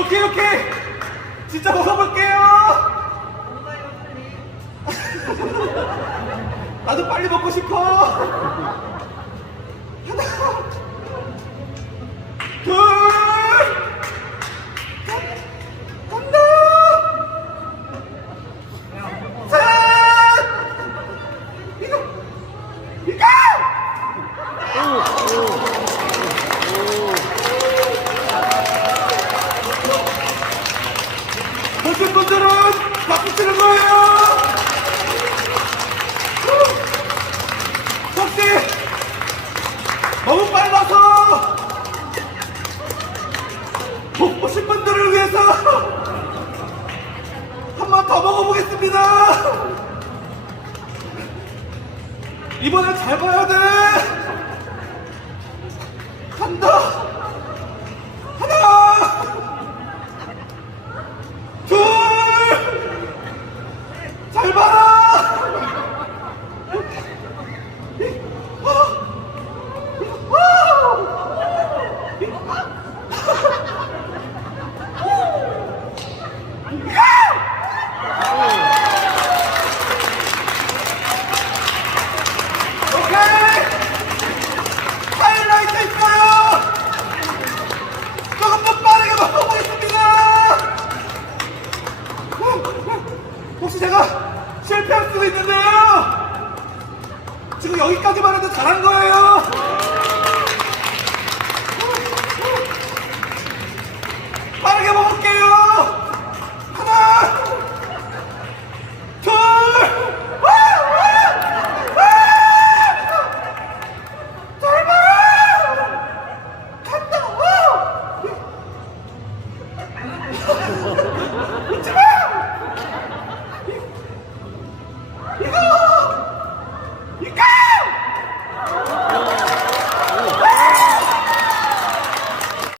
오케이 오케이. 진짜 먹어볼게요. 나도 빨리 먹고 싶어. 드는 거예요. 혹시 너무 빨라서 못 보신 분들을 위해서 한 번 더 먹어보겠습니다! 이번엔 잘 봐야 돼! 간다! 잘 받아! 실패할 수도 있는데요. 지금 여기까지만 해도 잘한 거예요. 빠르게 먹을게요. 하나, 둘, 와, 와, 와. 잘 봐. 간다. 와.